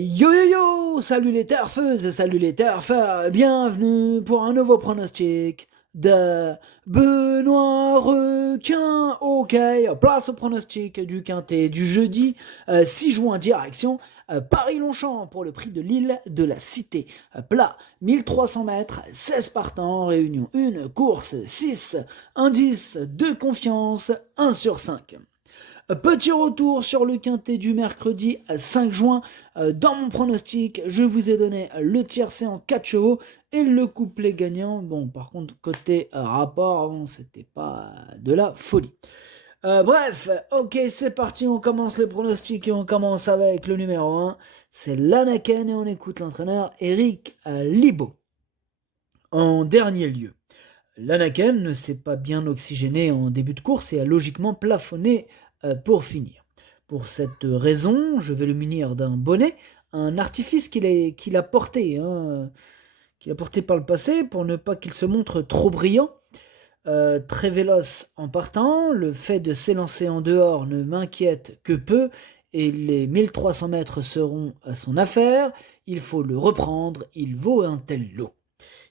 Yo yo yo, salut les turfeuses, salut les turfeurs, bienvenue pour un nouveau pronostic de Benoît Requin. Ok, place au pronostic du quintet du jeudi 6 juin direction Paris-Longchamp pour le prix de l'île de la Cité. Plat, 1300 mètres, 16 partants, réunion 1, course 6, indice de confiance 1 sur 5. Petit retour sur le quintet du mercredi 5 juin. Dans mon pronostic, je vous ai donné le tiercé en 4 chevaux et le couplet gagnant. Bon, par contre, côté rapport, c'était pas de la folie. Bref, ok, c'est parti, on commence le pronostic et on commence avec le numéro 1. C'est l'Anaken et on écoute l'entraîneur Eric Libaud. En dernier lieu, l'Anaken ne s'est pas bien oxygéné en début de course et a logiquement plafonné pour finir. Pour cette raison, je vais le munir d'un bonnet, un artifice qu'il a porté par le passé pour ne pas qu'il se montre trop brillant. Très véloce en partant, le fait de s'élancer en dehors ne m'inquiète que peu et les 1300 mètres seront à son affaire. Il faut le reprendre, il vaut un tel lot.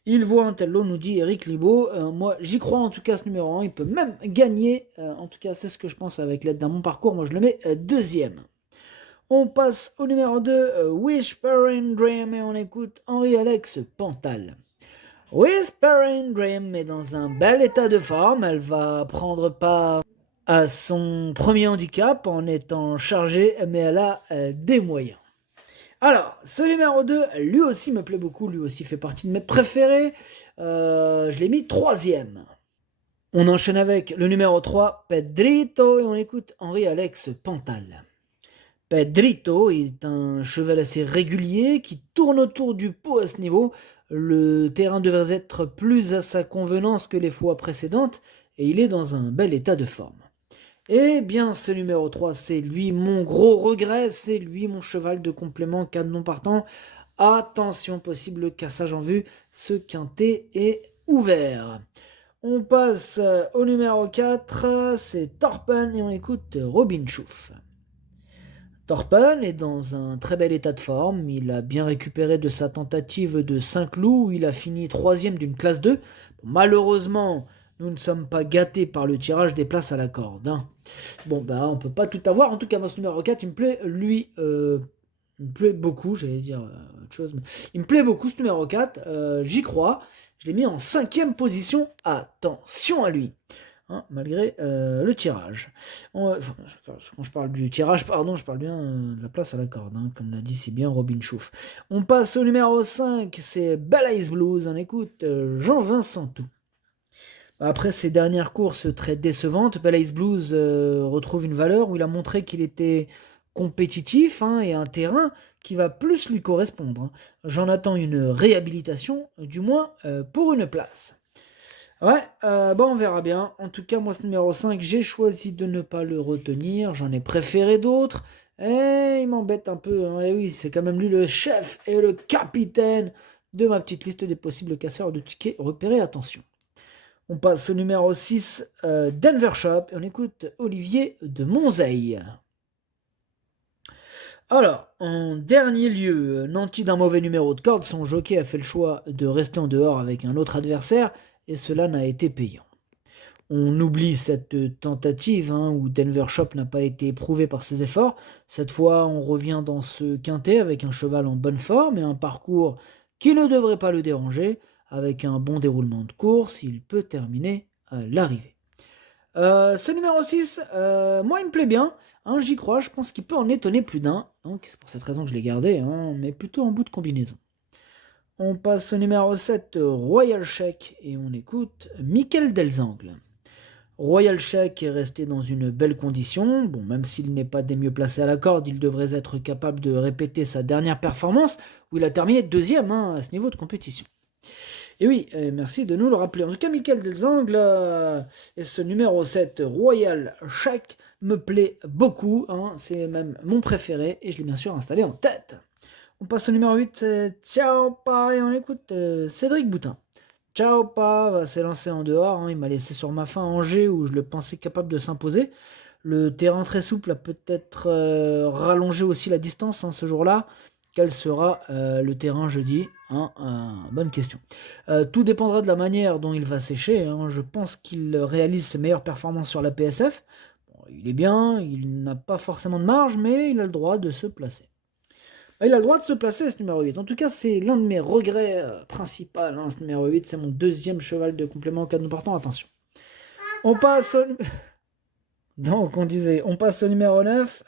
Il vaut un tel lot, nous dit Eric Libaud. Moi, j'y crois en tout cas, ce numéro 1. Il peut même gagner. En tout cas, c'est ce que je pense avec l'aide d'un bon parcours. Moi, je le mets deuxième. On passe au numéro 2, Whispering Dream. Et on écoute Henri-Alex Pantal. Whispering Dream est dans un bel état de forme. Elle va prendre part à son premier handicap en étant chargée, mais elle a des moyens. Alors, ce numéro 2, lui aussi me plaît beaucoup, lui aussi fait partie de mes préférés. Je l'ai mis troisième. On enchaîne avec le numéro 3, Pedrito, et on écoute Henri-Alex Pantal. Pedrito est un cheval assez régulier qui tourne autour du pot à ce niveau. Le terrain devrait être plus à sa convenance que les fois précédentes, et il est dans un bel état de forme. Eh bien, ce numéro 3, c'est lui mon gros regret, c'est lui mon cheval de complément, cas de non partant. Attention, possible cassage en vue, ce quintet est ouvert. On passe au numéro 4, c'est Torpen et on écoute Robin Chouf. Torpen est dans un très bel état de forme, il a bien récupéré de sa tentative de Saint-Cloud où il a fini troisième d'une classe 2. Malheureusement, nous ne sommes pas gâtés par le tirage des places à la corde. Bon, on peut pas tout avoir. En tout cas, moi, ce numéro 4, il me plaît, lui, il me plaît beaucoup. J'allais dire autre chose, mais il me plaît beaucoup, ce numéro 4. J'y crois. Je l'ai mis en 5e position. Attention à lui. Malgré le tirage. Quand je parle du tirage, je parle bien de la place à la corde, comme l'a dit si bien Robin Chouf. On passe au numéro 5, c'est Balaise Blues. On écoute Jean-Vincent Tout. Après ses dernières courses très décevantes, Balaise Blues retrouve une valeur où il a montré qu'il était compétitif et un terrain qui va plus lui correspondre. J'en attends une réhabilitation, du moins pour une place. Ouais, on verra bien. En tout cas, moi, ce numéro 5, j'ai choisi de ne pas le retenir. J'en ai préféré d'autres. Et il m'embête un peu. Et oui, c'est quand même lui le chef et le capitaine de ma petite liste des possibles casseurs de tickets repérés. Attention. On passe au numéro 6, Denver Shop. Et on écoute Olivier de Monzeil. Alors, en dernier lieu, nanti d'un mauvais numéro de corde, son jockey a fait le choix de rester en dehors avec un autre adversaire. Et cela n'a été payant. On oublie cette tentative où Denver Shop n'a pas été éprouvé par ses efforts. Cette fois, on revient dans ce quintet avec un cheval en bonne forme et un parcours qui ne devrait pas le déranger. Avec un bon déroulement de course, il peut terminer à l'arrivée. Ce numéro 6, moi il me plaît bien, j'y crois, je pense qu'il peut en étonner plus d'un. Donc c'est pour cette raison que je l'ai gardé, mais plutôt en bout de combinaison. On passe au numéro 7, Royal Check, et on écoute Michael Delzangle. Royal Check est resté dans une belle condition. Bon, même s'il n'est pas des mieux placés à la corde, il devrait être capable de répéter sa dernière performance, où il a terminé deuxième à ce niveau de compétition. Et oui, merci de nous le rappeler. En tout cas, Michael Delzangle et ce numéro 7, Royal Check, me plaît beaucoup. C'est même mon préféré, et je l'ai bien sûr installé en tête. On passe au numéro 8, c'est Ciao Pa, et on écoute Cédric Boutin. Ciao Pa va s'élancer en dehors, il m'a laissé sur ma fin à Angers où je le pensais capable de s'imposer. Le terrain très souple a peut-être rallongé aussi la distance ce jour-là, quel sera le terrain jeudi, hein, bonne question. Tout dépendra de la manière dont il va sécher, hein. Je pense qu'il réalise ses meilleures performances sur la PSF. Bon, il est bien, il n'a pas forcément de marge, mais il a le droit de se placer. Il a le droit de se placer, ce numéro 8. En tout cas, c'est l'un de mes regrets principaux, hein, ce numéro 8. C'est mon deuxième cheval de complément au cas de nous partons. Attention. On passe au... Donc, on passe au numéro 9.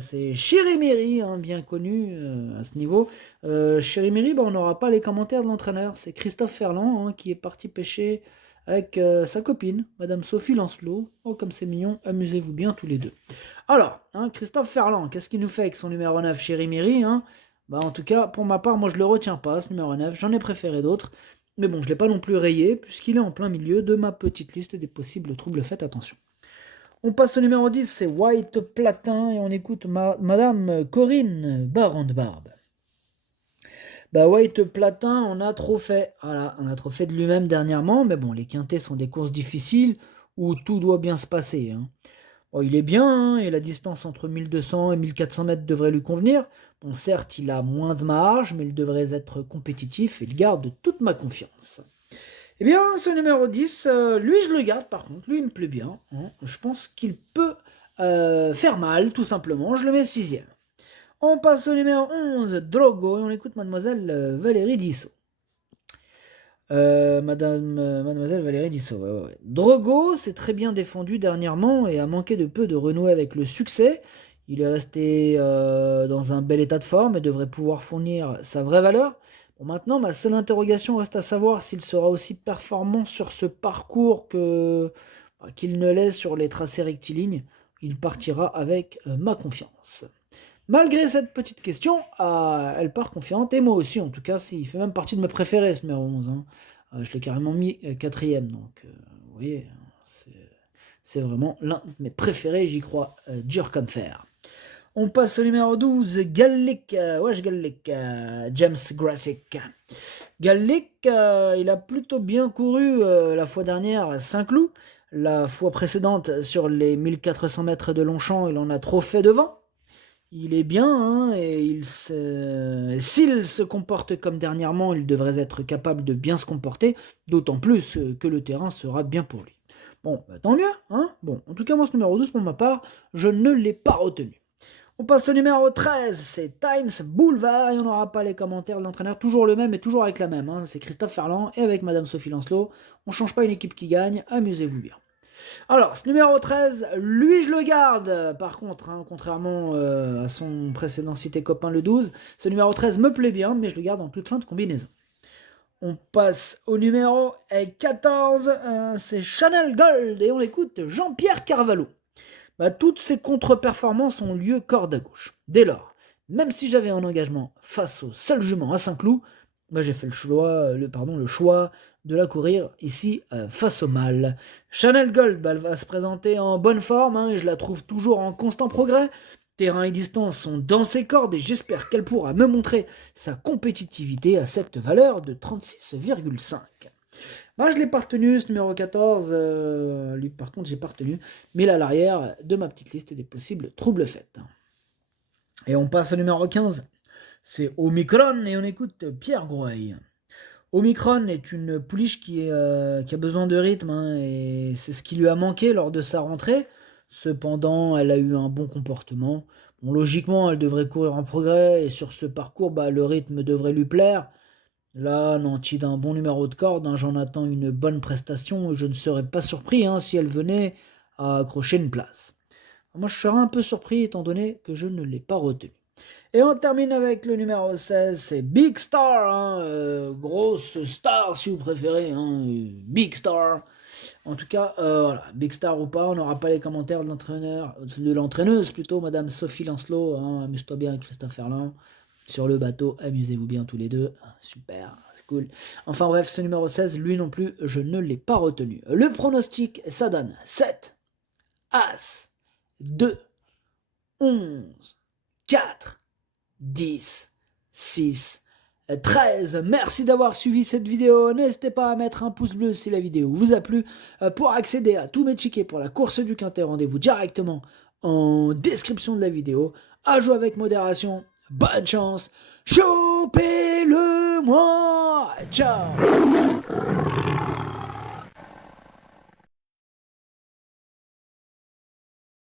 C'est Chirimiri, hein, bien connu à ce niveau. Chirimiri, on n'aura pas les commentaires de l'entraîneur. C'est Christophe Ferland, hein, qui est parti pêcher avec sa copine, Madame Sophie Lancelot. Oh, comme c'est mignon, amusez-vous bien tous les deux. Alors, hein, Christophe Ferland, qu'est-ce qu'il nous fait avec son numéro 9, Chirimiri, hein? En tout cas, pour ma part, moi je le retiens pas, ce numéro 9. J'en ai préféré d'autres. Mais bon, je ne l'ai pas non plus rayé, puisqu'il est en plein milieu de ma petite liste des possibles troubles. Faites attention. On passe au numéro 10, c'est White Platin, et on écoute Madame Corinne Baron de Barbe. White Platin, on a trop fait. Voilà, on a trop fait de lui-même dernièrement, mais bon, les quintets sont des courses difficiles où tout doit bien se passer, hein. Bon, il est bien, hein, et la distance entre 1200 et 1400 mètres devrait lui convenir. Bon, certes, il a moins de marge, mais il devrait être compétitif et il garde toute ma confiance. Eh bien, ce numéro 10, lui, je le garde par contre. Lui, il me plaît bien, hein. Je pense qu'il peut faire mal, tout simplement. Je le mets 6e. On passe au numéro 11, Drogo, et on écoute Mademoiselle Valérie Dissot. Mademoiselle Valérie Dissot, ouais. Drogo s'est très bien défendu dernièrement et a manqué de peu de renouer avec le succès. Il est resté dans un bel état de forme et devrait pouvoir fournir sa vraie valeur. Bon, maintenant, ma seule interrogation reste à savoir s'il sera aussi performant sur ce parcours qu'il ne l'est sur les tracés rectilignes. Il partira avec ma confiance. Malgré cette petite question, elle part confiante, et moi aussi en tout cas, il fait même partie de mes préférés ce numéro 11, hein. Je l'ai carrément mis 4e, donc vous voyez, c'est vraiment l'un de mes préférés, j'y crois dur comme fer. On passe au numéro 12, Gallic, James Grassick. Gallic, il a plutôt bien couru la fois dernière à Saint-Cloud. La fois précédente, sur les 1400 mètres de Longchamp, il en a trop fait devant. Il est bien, hein, et s'il se comporte comme dernièrement, il devrait être capable de bien se comporter, d'autant plus que le terrain sera bien pour lui. Bon, tant mieux, hein. Bon, en tout cas, moi, ce numéro 12, pour ma part, je ne l'ai pas retenu. On passe au numéro 13, c'est Times Boulevard, et on n'aura pas les commentaires de l'entraîneur, toujours le même et toujours avec la même, hein. C'est Christophe Ferland et avec Madame Sophie Lancelot. On ne change pas une équipe qui gagne, amusez-vous bien. Alors, ce numéro 13, lui, je le garde. Par contre, hein, contrairement à son précédent cité copain le 12, ce numéro 13 me plaît bien, mais je le garde en toute fin de combinaison. On passe au numéro 14, c'est Chanel Gold, et on écoute Jean-Pierre Carvalho. Toutes ces contre-performances ont lieu corde à gauche. Dès lors, même si j'avais un engagement face au seul jument à Saint-Cloud, j'ai fait le choix de la courir ici face au mâle. Chanel Gold, elle va se présenter en bonne forme, hein, et je la trouve toujours en constant progrès. Terrain et distance sont dans ses cordes et j'espère qu'elle pourra me montrer sa compétitivité à cette valeur de 36,5. Je l'ai pas retenu, ce numéro 14, lui par contre j'ai pas retenu, mais là à l'arrière de ma petite liste des possibles troubles faits. Et on passe au numéro 15, c'est Omicron, et on écoute Pierre Groueil. Omicron est une pouliche qui a besoin de rythme, hein, et c'est ce qui lui a manqué lors de sa rentrée. Cependant, elle a eu un bon comportement. Bon, logiquement, elle devrait courir en progrès, et sur ce parcours, le rythme devrait lui plaire. Là, nanti d'un bon numéro de corde, hein, j'en attends une bonne prestation, et je ne serais pas surpris si elle venait à accrocher une place. Moi, je serais un peu surpris étant donné que je ne l'ai pas retenu. Et on termine avec le numéro 16, c'est Big Star, hein, grosse star si vous préférez, hein, Big Star. En tout cas, voilà, Big Star ou pas, on n'aura pas les commentaires de l'entraîneuse plutôt, Madame Sophie Lancelot, hein, amuse-toi bien Christophe Ferland. Sur le bateau, amusez-vous bien tous les deux, super, c'est cool. Enfin bref, ce numéro 16, lui non plus, je ne l'ai pas retenu. Le pronostic, ça donne 7, As, 2, 11, 4, 10, 6, 13. Merci d'avoir suivi cette vidéo. N'hésitez pas à mettre un pouce bleu si la vidéo vous a plu. Pour accéder à tous mes tickets pour la course du Quintet, rendez-vous directement en description de la vidéo. À jouer avec modération. Bonne chance, chopez-le moi. Ciao.